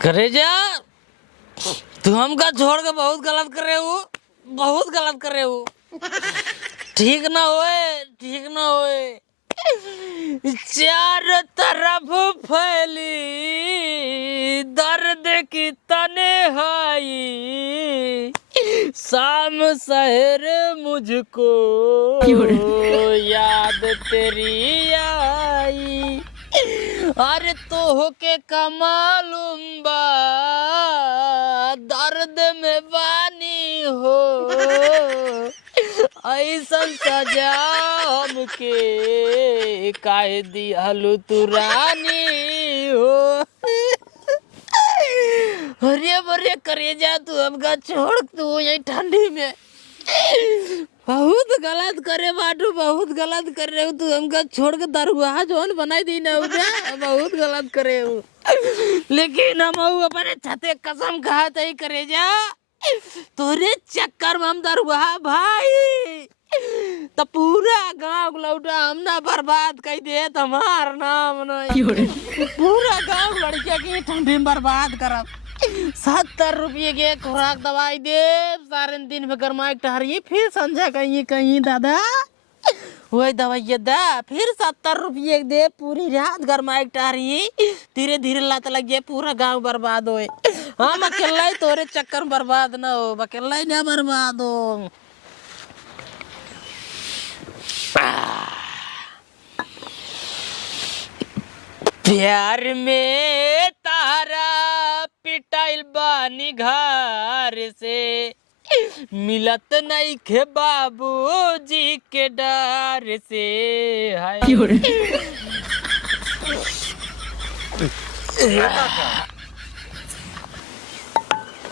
करे जा तू हमका छोड़ के बहुत गलत कर रहे हो, बहुत गलत कर रहे हो। ठीक ना होए, ठीक ना होए। चार तरफ फैली दर्द की तन्हाई, शाम शहर मुझको याद तेरी आई। अरे तो होके कमालूम बा दर्द में बानी हो, ऐसन सजा हमके काहे दिहलु तू रानी हो। अरे बरे करे जा तू हमका छोड़, तू यही ठंडी में बहुत गलत करे बाटू, बहुत गलत कर रहे हो तू। हमका छोड़ के दरगाह जोन बनाई दी ना उधर, बहुत गलत करे हो। लेकिन हम अपने छते कसम खाते ही करे जा, तोरे चक्कर में हम दरगाह भाई तो पूरा गांव लौटा हमना बर्बाद कर दे, तुम्हार नाम नहीं पूरा गांव लड़किया की ठंडी में बर्बाद करब। 70 रुपये के खुराक दवाई दे, सारे दिन में गरमाई टहरिए, फिर संझा कहीं कहीं दादा वही दवाई दा, फिर 70 रुपये दे, पूरी रात गरमाई टहरिए, धीरे धीरे लत लग जाए, पूरा गांव बर्बाद होए। हम अकेला ही तोरे चक्कर में बर्बाद ना हो, अकेला ही ना बर्बाद हो। प्यार में तारा पिटाइल बानी घर से, मिलत नहीं खे बाबूजी के डर से। हाय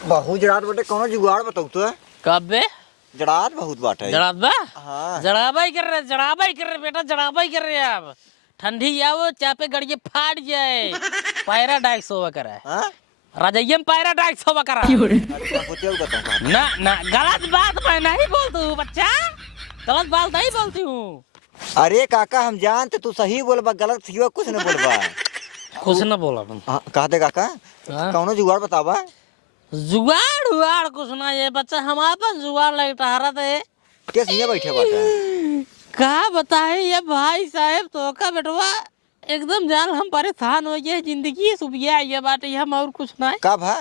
बहुत जड़ात बाटे, कौनो जुगाड़ बताऊ तो। कब बे जड़ात बहुत बाटे। जड़ात बा? हाँ जड़ाबा ही कर रहे, जड़ाबा ही कर रहे बेटा, जड़ाबा ही कर रहे। आप ठंडी आओ चापे गड़िए फाट जाए, पैराडाइक्स होवा करा है। हाँ राजैया में पैराडाइक्स होवा करा। ना ना गलत बात मैं नहीं बोलती हूँ बच्चा, गलत बात नहीं बोलती हूँ। अरे काका हम जानते तू सही बोलबा, गलत सही कुछ न बोलबा। कुछ न बोला हाँ कहते काका हाँ? कौनो जुगाड़ बतावा। जुगाड़ हुआड़ कुछ ना, ये बच्चा हमारे पास जुगाड़ लग टहरा थे। कैसे यहाँ बैठे बाटे? कहा बताए ये भाई साहब, तो का बेटवा एकदम जान हम परेशान हो गए, जिंदगी सुबिया ये बाटे, हम और कुछ ना। का भा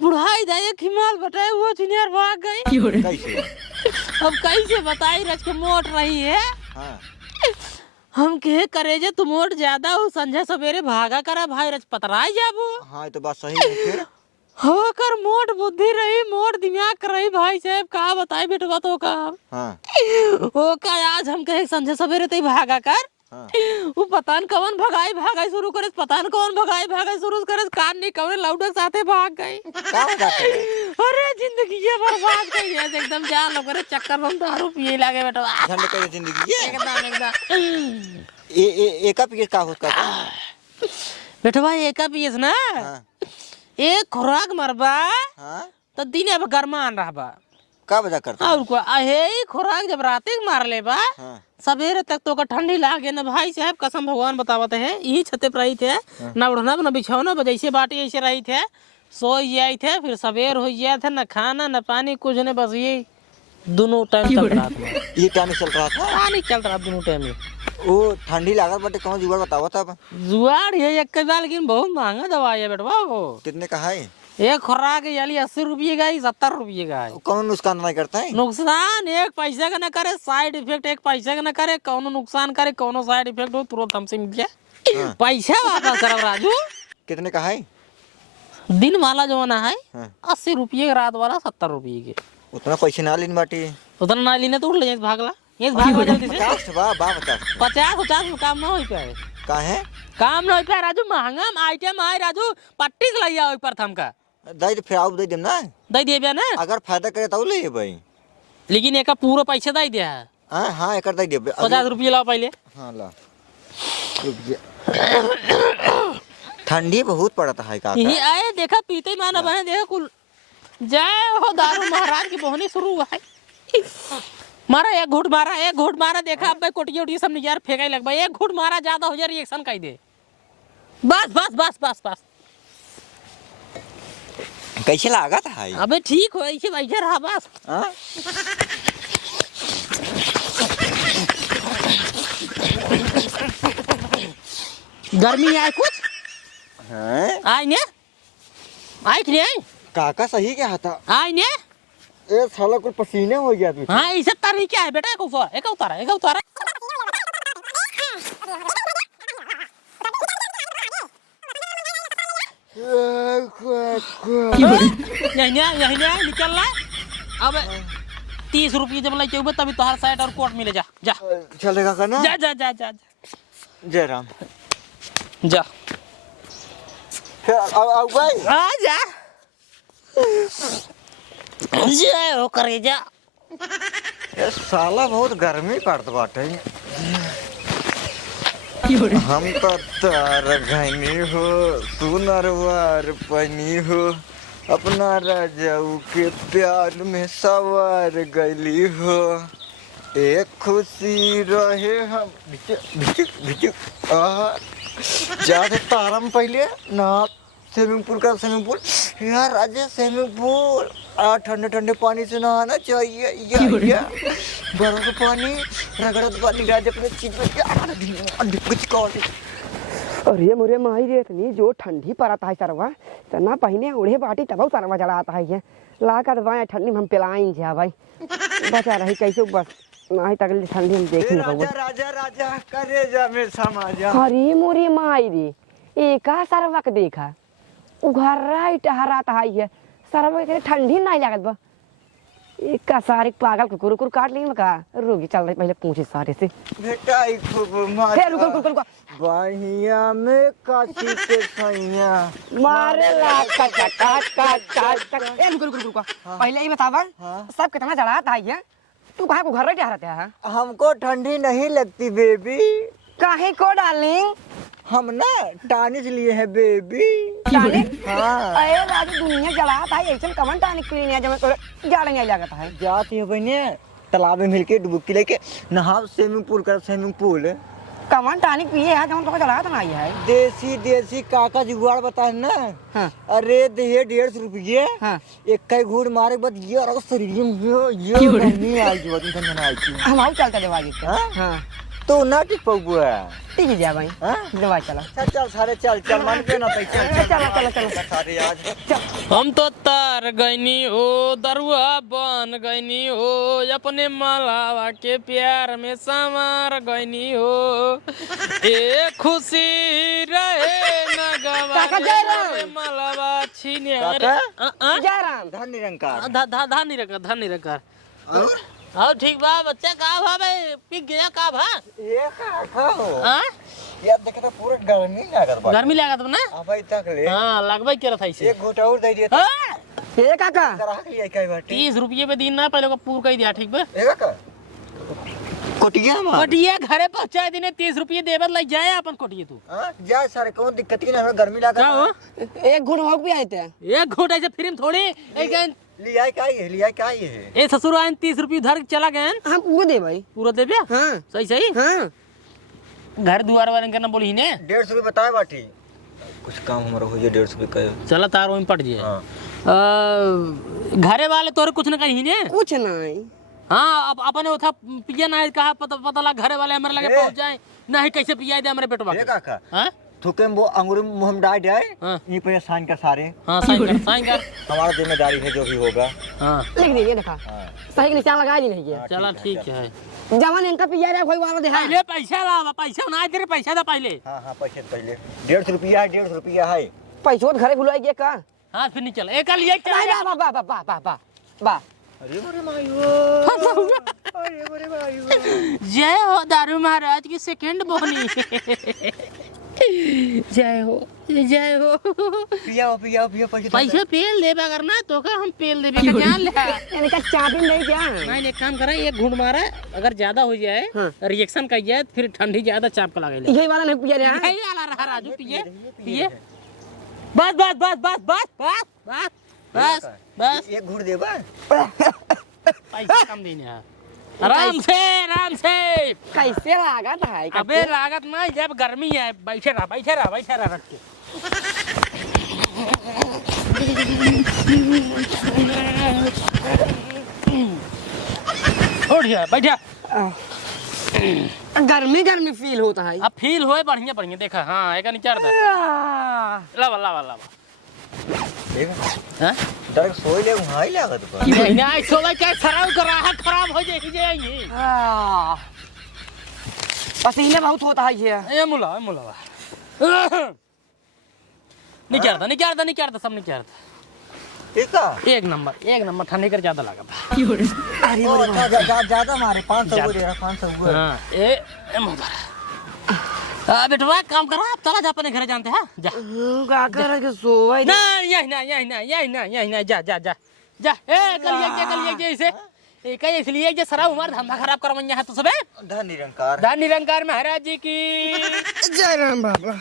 बुढ़ाई जाए हिमाल बटाए वो जूनियर भाग गई। कैसे? अब कैसे बताई, रच के मोट रही है। हाँ हम के करे जे तू मोट ज्यादा हो, संझा सवेरे भागा करा भाई, रच पतराई जाबो। हाँ ये तो बात सही है। फिर होकर मोट बुद्धि रही, मोट दिमाग रही भाई साहब, कहा बताई बेटवा तो का। हाँ ओ का आज हम कहे संझे सवेरे तई भागा कर। हाँ वो पता न कौन भगाई शुरू करे, पता न कौन भगाई शुरू करे, कान नहीं कौन लाउडर साथे भाग गई। का जाते हैं? अरे जिंदगी ये बर्बाद कर दिया एकदम, जान लो करे चक्कर में दारू पिए लागे बेटवा। झंडे का जिंदगी है एकदम एकदम। एका पीस का होता है बेटवा एका पीस ना, हाँ एक खुराक मरबा हाँ तो दिन अब गरमान रहबा। का वजह करता और को आहे खुराक जब राते मार ले बा, हाँ सवेरे तक तो का ठंडी लागे ना भाई साहब, कसम भगवान बतावत है। यही छते पर रही थे, ना उड़ना ना बिछौना, जैसे बाटी ऐसे रही थे, सो जाए थे, फिर सवेर हो जाए थे, ना खाना ना पानी कुछ नहीं, बस ये दोनों टाइम चल रहा था। ये टाइम चल रहा था, पानी चल रहा दोनों टाइम में। वो ठंडी लागत बाटे, कौन जुगाड़ बतावा था? जुआड़ है एक बार, लेकिन बहुत महंगा दवाई है बेटवा वो। कितने का है? एक खुराक यानी 80 रुपये का है, 70 रुपये का है। कौन नुकसान नहीं करता है? नुकसान एक पैसे का न करे, साइड इफेक्ट एक पैसे का न करे, कौनो नुकसान करे, कौनो साइड इफेक्ट हो, तुरंत हमसे मिल जाए। हाँ। पैसा वापस करब राजू। कितने का है? दिन वाला जो ना है हाँ। 80 रुपये, रात वाला 70 रुपये के। उतना पैसे ना लेने बाटी। उतना ना लेने तो उठ ले भागला, ये भाग जल्दी से। 50 बा 50 में काम ना हो पाए। का है? काम ना हो पाए राजू, महंगा आइटम है राजू, पट्टी से लिया हो पर थमका दे फिर आओ दे देम ना, दे दिए ना, अगर फायदा करे तो ले भाई। लेकिन एक पूरा पैसा दे दिया है। हाँ हाँ एक दे दे 50 रुपये लाओ पहले। हाँ ला। ठंडी बहुत पड़ता है काका। ये आए देखा पीते ही माना बहन, देखा कुल जय हो दारू महाराज की बोहनी शुरू हुआ है। मारा एक घूट मारा, देखा अब भाई कोटिया उटिया सब यार फेंका ही लग भाई, एक घूट मारा ज्यादा हो जाए रिएक्शन कर दे। बस बस बस बस बस कैसे लागत है? अबे ठीक हो ऐसे बैठे रहा बस। हाँ? गर्मी आए कुछ हैं? आए ने आए कि नहीं आए काका सही क्या था? आए ने ए साला कुछ पसीने हो गया तू। हाँ ऐसे तारी क्या है बेटा एक उतारा यही निकल रहा अब 30 रुपये जब लगे हुए तभी तुम्हारा साइड और कोट मिले। जा जा चलेगा का ना? जा जा जा जा जय राम। जा फिर आओ भाई। आ जा जय हो करे जा। ये साला बहुत गर्मी पड़त बाटे। हम तो तार घनी हो, तू नरवार पनी हो, अपना राजाऊ के प्यार में सवार गली हो। एक खुशी रहे हम भिचुक जाते तारम पहले ना स्विमिंग पूल का स्विमिंग पूल यार राजा स्विमिंग पूल ठंडे ठंडे पानी से नहाना चाहिए। या बर्फ का पानी रगड़त पानी राजा अपने चीज में कुछ कौन। अरे मोरे माही रे इतनी जो ठंडी पड़त है सरवा तना पहने उड़े बाटी तब सरवा जला आता है ये लाका दवाएं ठंडी में हम पिलाइन जा भाई बचा रही कैसे बस नहीं तक ठंडी में देख नहीं पाऊंगा। राजा राजा करे जा में समाजा। अरे मोरे माही रे एका सरवा के देखा उघर रहा टहराता है ये सरवा के ठंडी नहीं लागत बा एक का सारे पागल कुकुर काट ली का रोगी चल रही पहले पूछे सारे से बेटा खूब फिर रुको बाहिया में काशी के सैया मारे ला कट ए रुको पहले ही बतावा सब कितना जलाता है ये तू कहाँ को घर रह रहता है? हमको ठंडी नहीं लगती बेबी। काहे को डार्लिंग? हम ना टानिस लिए है बेबी। टानिक? हाँ। अरे राजू दुनिया जलाता है ऐसे कमन टानिक पीने है जब तो जाड़ेंगे लगता है। जाती है बहने तालाब में मिलके डुबकी लेके नहा स्विमिंग पूल कर स्विमिंग पूल कमन टानिक पिए है जब तो जलाता नहीं है। देसी काका जुगाड़ बताए ना। हाँ। अरे दे 150 रुपये। हाँ। एक कई घूर मारे बाद ये और शरीर में ये गर्मी आई जो तुम समझ आई थी। हम आउ चलते दवा जी। हां तो ना टिक पाऊंगा। ठीक है जा भाई। हां दवा चला चल सारे चल मान के ना पैसा चलो सारे आज हम तो तार गईनी हो दरुआ बन गईनी हो अपने मलावा के प्यार में समार गईनी हो ए खुशी रहे न गवाए मलावा छीने जयराम धन निरंकार धान नहीं रखा हाँ ठीक बा बच्चा का भा भाई पिक गया का भा ये का हो हां यार देखे तो पूरा गर्मी लागत बा। गर्मी लागत बा ना अबे तक ले हां लगबे के रहा इसे एक घोटा और दे दिए हां ए काका रख लिया कई बार 30 रुपये पे दिन ना पहले को पूर कर दिया ठीक बा एगा का कोटिया मार कोटिया घरे पहुंचा दिने 30 रुपये देवर लग जाए अपन कोटिया तू हां जा सारे कौन दिक्कत की ना गर्मी लागत का हो एक घुट हो भी आते हैं एक घोट ऐसे फिर थोड़ी एक लिया क्या ये है ए ससुर आए 30 रुपये उधर चला गए हम वो दे भाई पूरा दे बिया हां सही हां घर दुआर वाले करना बोली ने 150 रुपये बताए बाटी कुछ काम हमारा हो जाए 150 रुपये का चला तार में पट जाए हां घरे वाले तोरे कुछ न कही ने कुछ नहीं हाँ अब अपने उठा पिया ना कहा पता लगा घरे वाले हमारे लगे पहुंच जाए नहीं कैसे पिया दे हमारे पेटवा ये काका हां थुके वो अंगूर मुंह में डाल जाए हाँ। ये पे साइन कर सारे हां साइन कर हमारा जिम्मेदारी है जो भी होगा। हां लिख दीजिए देखा हाँ। सही निशान लगा दी नहीं है चला ठीक है जवान इनका पिया रे कोई वाला दे हां पहले पैसा ला पैसा ना दे पैसा दा पहले हाँ पैसे पहले 150 रुपया है 150 रुपया है पैसों घरे भुलाएगे का हां फिर नहीं चल एक लिए बा अरे मोरे माईओ अरे मोरे माईओ जय हो दारू महाराज की सेकंड बोनी जय हो पिया पैसे पेल देबे अगर ना तो का हम पेल देबे का जान ले इनका चाबी नहीं क्या नहीं एक काम करे एक घूंट मारा अगर ज्यादा हो जाए रिएक्शन कर जाए फिर ठंडी ज्यादा चाप का लगे यही वाला नहीं पिया रे हां यही वाला रहा राजू पिए बस एक घूर देबा पैसा कम देने आराम से कैसे लागत है अबे लागत ना जब गर्मी है बैठे रहा रख के उठ जा बैठा। गर्मी गर्मी फील होता है। अब फील होए बढ़िया बढ़िया देखा। हाँ एक नहीं चढ़ता। लावा लावा लावा। ठीक हाँ डायरेक्ट सोई ले वहां ही लागत बा। नहीं सोला क्या खराब कर रहा है, खराब हो जाएगी। पसीने बहुत होता है ये। ये मुला नहीं चढ़ता सब नहीं चढ़ता। ठीक है एक नंबर ठंडी कर ज्यादा लगा था। अरे ज्यादा मारे 500 को दे रहा 500 को। हाँ ए बेटवा काम करा आप चला जा अपने घर जानते हैं जा। का कर के सोए ना यही ना जा ए कल ये इसे एक इसलिए जे सरा उमर धंधा खराब करवैया है तो सबे। धन निरंकार महाराज जी की जय राम बाबा।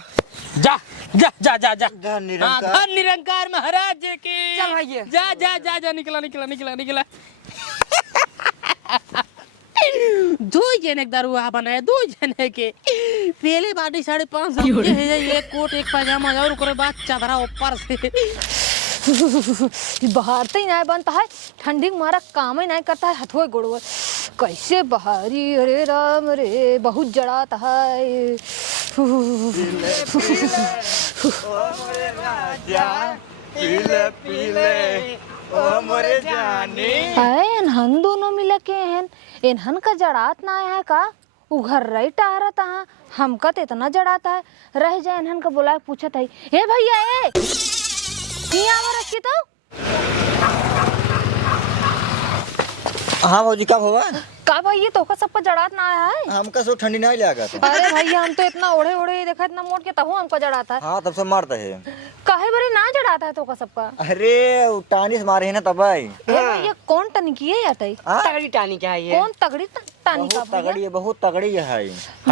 जा धन निरंकार महाराज जी की। चल भैया। जा निकला। दो जने दरुआ बनाए, 2 जने के पहले बाटी 550 है, एक कोट एक पैजामा और ओकरे बाद चादरा ऊपर से। बहारते ही नहीं बनता है, ठंडी में हमारा काम ही नहीं करता है, हथुए गोड़वे कैसे बहारी। अरे राम रे बहुत जड़ाता है। एनहन दोनों मिले के एनहन का जड़ात ना है का। उ घर रही टहरता है, हमका तो इतना जड़ाता है। रह जाए एनहन का बुलाए पूछत है, ए भैया ए यहाँ रखी तो। हाँ भौजी कब होगा का भैया तो का सबका जड़ात ना आया है। हमका सो ठंडी नहीं लगा था। अरे भैया हम तो इतना ओढ़े देखा इतना मोट के तब हमको जड़ाता है। हाँ तब सब मारता है। काहे बरे ना जड़ाता है तो का सबका। अरे टानी से मारे है ना तब भाई। भैया कौन टनकी है यातई। तगड़ी टानी क्या है ये? कौन तगड़ी टानी का भैया। बहुत तगड़ी है हाई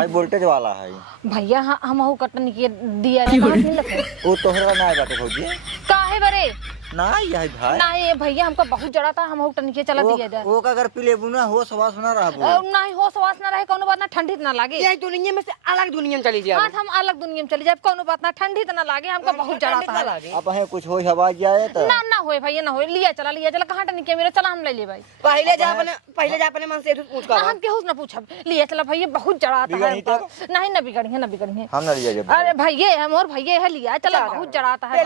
वोल्टेज वाला है भैया। हाँ हम हु कटन की दिया नहीं लगे। वो तोहरा ना बाटे भौजी। काहे बरे ना है भाई ना ये भैया हमका बहुत जड़ाता है, हम हु टनकी चला दिया दे। वो का अगर पी ले बुना हो सवास ना रहा नहीं हो सवास ना रहे कोनो बात ना, ठंडी ना लागे। ये दुनिया में से अलग दुनिया में चली जाए। हाँ हम अलग दुनिया में चली जाए, कोनो बात ना ठंडी तो ना लागे, हमका बहुत जड़ाता है। अब है कुछ हो हवा जाए तो ना होए भैया ना होए। लिया चला कहाँ टनकी मेरे, चला हम ले ले भाई। पहले जा अपने मन से पूछ कर। हम केहू ना पूछब, लिया चला भैया बहुत जड़ाता है। नहीं ना बिगड़ी है हम ना लिया। अरे भैया हम और भैया है, लिया चला बहुत जड़ाता है।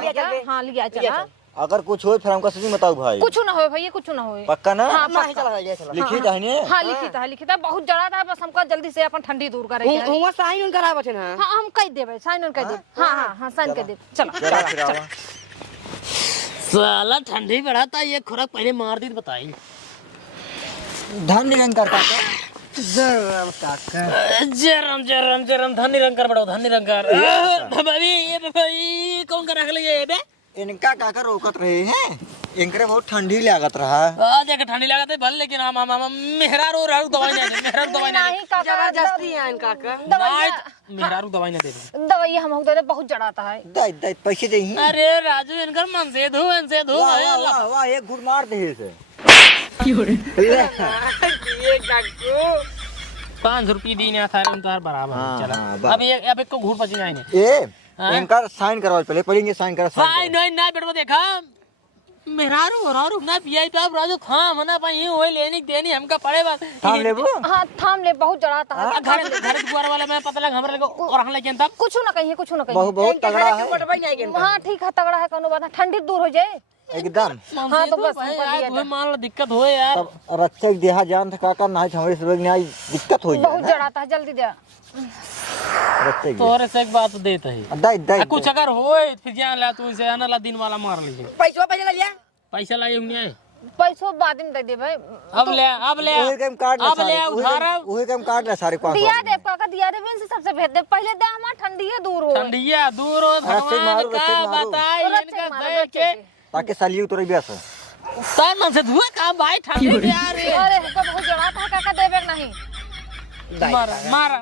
हाँ लिया चला। अगर कुछ हो फिर हमका सही बताओ भाई। कुछ ना होए भैया, कुछ ना होए। पक्का ना। हाँ लिखी चाहिए। हाँ लिखित है बहुत जड़ाता है, बस हमका जल्दी से अपन ठंडी दूर करेंगे। हुआ साइन उन करा बचन है। हाँ हम कह देबे, साइन उन कह दे। हाँ साइन कह दे। चलो साला ठंडी बढ़ाता ये खुराक पहले मार दी बताई। धन निरंकार का जरम धन निरंकार बढ़ाओ धन निरंकार। भाभी ये भाई कौन का रख लिए बे। इनका काका रोकत रहे हैं, इनकरे बहुत ठंडी लागत रहा। आ देख ठंडी लागत है भले, लेकिन हम मेहरारू रारू दवाई नहीं जबरदस्ती है इनका का। मेहरारू दवाई नहीं दे दवाई हम दे बहुत जड़ाता है। दे पैसे दे। अरे राजू इनकर मन से धो वाह एक गुड़ मार दे से। 5 रुपये दीने था तार बराबर। चला अब एक को घूर पची जाएंगे। ए इनका साइन करवाओ पहले इनके साइन करा। साइन नहीं बेटवा देखा मेहरारू ना पियाई पे राजू थाम ना पाई होए लेनी देनी हमका पड़े बात। थाम लेबो। हाँ थाम ले बहुत जड़ाता है। घर दुआर वाला मैं पता लगा हमरा लगे और हम लेके तब कुछ ना कहिए बहुत तगड़ा है। हाँ ठीक है तगड़ा है, कोनो बात ना, ठंडी दूर हो जाए एकदम। हाँ तो बस मान लो दिक्कत हो यार। अब अच्छा देहा जान था काका ना हमारे सब नहीं दिक्कत हो बहुत जड़ाता है, जल्दी दे। तोरे से एक बात देता है दे कुछ अगर होए फिर जान ला तू इसे आना ला दिन वाला मार लीजिए। पैसा लिया पैसा लाए नहीं आए पैसों बाद में दे दे भाई। अब ले वही काम काट ले सारे 500 दिया दे काका, दिया दे बिन से सबसे भेज दे। पहले दे हमार ठंडीया दूर हो भगवान का बताए इनका दे के ताकि साली उतरे बियास तान मन से धुआ का भाई ठंडी यार। अरे हमको बहुत जड़ाता है काका, देबे नहीं।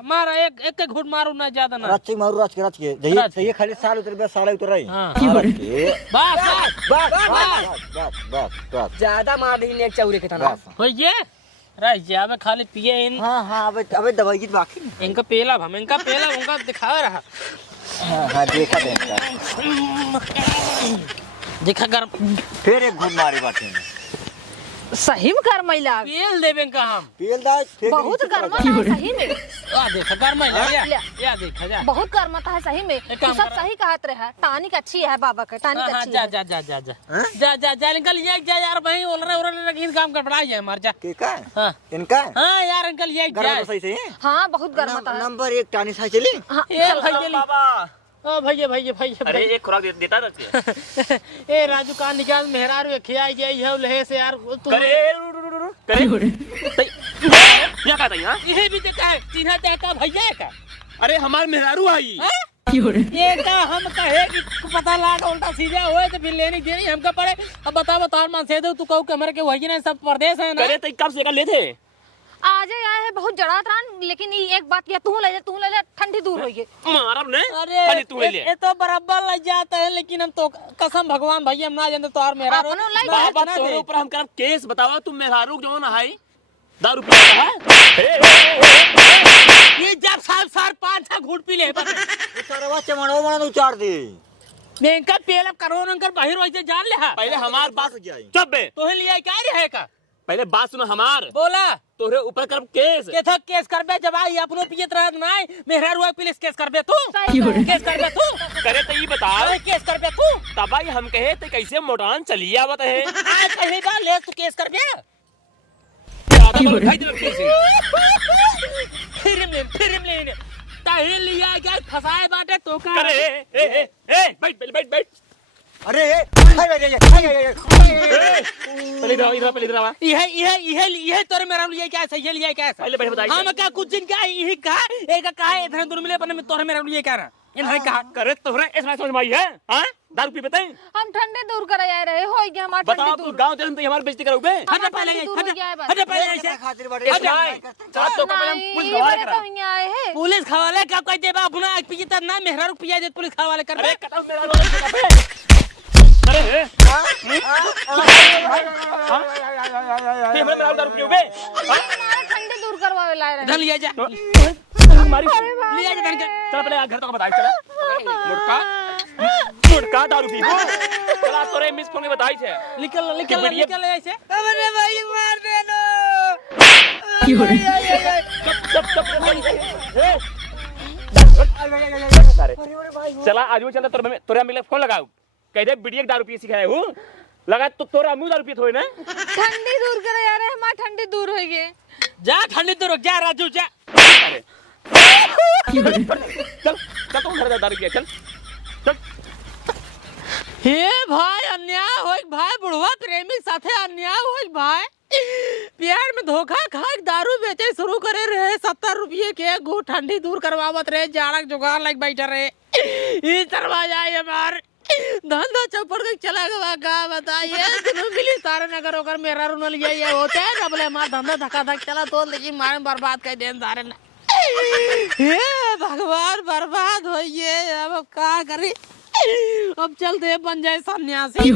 मारा एक घुट मारू ना ज्यादा ना। रच मारू रच के जही खाली साल उतर बियास साल उतर रही। बस ज्यादा मार दी ने चौरे के तना हो ये रह जा में खाली पिए इन। हां अबे दवाई की बाकी इनका पेला उनका दिखा रहा। हां देखा दे देखा कर फिर एक घूम मारी बाटे में सही में कर मैला पेल देबे का हम पील दा फिर बहुत गर्मा है सही में आ देखा कर मैं या देखा जा बहुत गर्मा है सही में एक तू काम सब करा। सही कहत रहे टानिक अच्छी है बाबा का टानिक हाँ, अच्छी जा है जा जा जा जा हैं? जा जा जा निकल ये जा यार भाई ओल रहे लेकिन काम कर पड़ा है मार जा के का हाँ इनका हाँ यार अंकल ये गरम जा तो सही से हाँ बहुत गर्मा है नंबर 1 टानी सा चली हाँ, ए चल, भाई बाबा ओ भैया भैया भैया अरे एक खुराक देता रखिए ए राजू का निकाल मेहरारू के खिया गई है लहे से यार तू करे करे क्या कहता है ये भी देखा है चिन्हा देता भैया का अरे हमारे मेहरारू आई ये का हम कहे कि पता लाग उल्टा सीधा होए तो फिर लेनी देनी हमका पड़े अब बता बता मान से दो तू कहू कमर के वही ना सब परदेश है ना करे तो कब से कर ले थे आज आए है बहुत जड़ा त्रान लेकिन ये एक बात किया तू ले ले ठंडी दूर हो गई मारब ने अरे तू ले ले ये तो बराबर लग जाता है लेकिन हम तो कसम भगवान भैया हम ना जानते तो और मेहरारू अपनों लाइक बाबा ना तोरे दे। ऊपर हम करब केस बतावा तुम मेहरारू जो ना हाई दारू पी है ये जब साल साल 5-6 घूट पी ले सरवा चमड़ो मण उचार दे बैंक पेल करो नंकर बाहर वैसे जान ले पहले हमार बात गया चुप बे तो लिया क्या रहे का पहले बात सुनो हमार बोला तोरे ऊपर करब केस के था केस करबे जब आई अपनो पियत रहत नाय मेहरारू पुलिस केस करबे तू केस करबे तू करे तो ये बता अरे केस करबे तू तबाई हम कहे तो कैसे मोटान चली आवत है आज पहली बार ले तू केस करबे फिर ले ताहे लिया गया फसाए बाटे तो का करे ए बैठ बैठ बैठ अरे पहले इधर आवा ये तोरे मेरा लिया क्या सही लिया क्या पहले बैठ बताइए हम का कुछ दिन का यही कहा एक कहा इधर दोनों मिले पर तोरे मेरा लिया क्या रहा इन्हें कहा करे तोहरा इसमें समझ में आई है हां दारू पी बताई हम ठंडे दूर कर आए रहे हो गया हमारा बताओ ठंडी तू दूर गांव चलन तो हमारी बेइज्जती करोगे हट पहले हट पहले ऐसे खातिर बड़े चल तो कम पुलिस नहीं गवाह मेरे करा तो यहाँ आए हैं पुलिस खवाले का कोई देबा अपना पियता ना मेहरारू पिया दे पुलिस खवाले कर अरे कटाओ मेरा लोग अरे मेरा दारू पियोगे हमारा ठंडे दूर करवावे लाए रहे धन लिया जा हमारी लिया जा धन चल पहले घर तक बताई चल मुड़का दारू पी चला तोरे मिस फोन में बताई छे निकल निकल निकल ऐसे अरे भाई मार देनो चला आजू चल तोरे मिले फोन लगाऊ कह दे बिड़िया दारू पी सिखाए हूं लगा तो तोरा मुंह दारू पी थोई ना ठंडी दूर कर यार हमारा ठंडी दूर हो गए जा ठंडी तो रुक जा राजू जा चल चल तुम घर दारू पिया चल चल हे भाई अन्याय होई भाई बुढ़वा प्रेमी साथे अन्याय होई भाई प्यार में धोखा खा दारू बेचे शुरू करे रहे 70 रुपये के एक घूट ठंडी दूर करवावत रहे जाड़क जुगाड़ लग बैठे रहे ई तरवा जाए हमार धंधा चौपड़ के चला गवा का बताइए तुम मिली सारे नगर होकर मेरा रुन लिया ये होते हैं जब ले मार धंधा धक्का धक चला तो लेकिन मारे बर्बाद कर देन सारे ने हे भगवान बर्बाद होइए अब क्या करी अब चलते बन जाए सन्यासी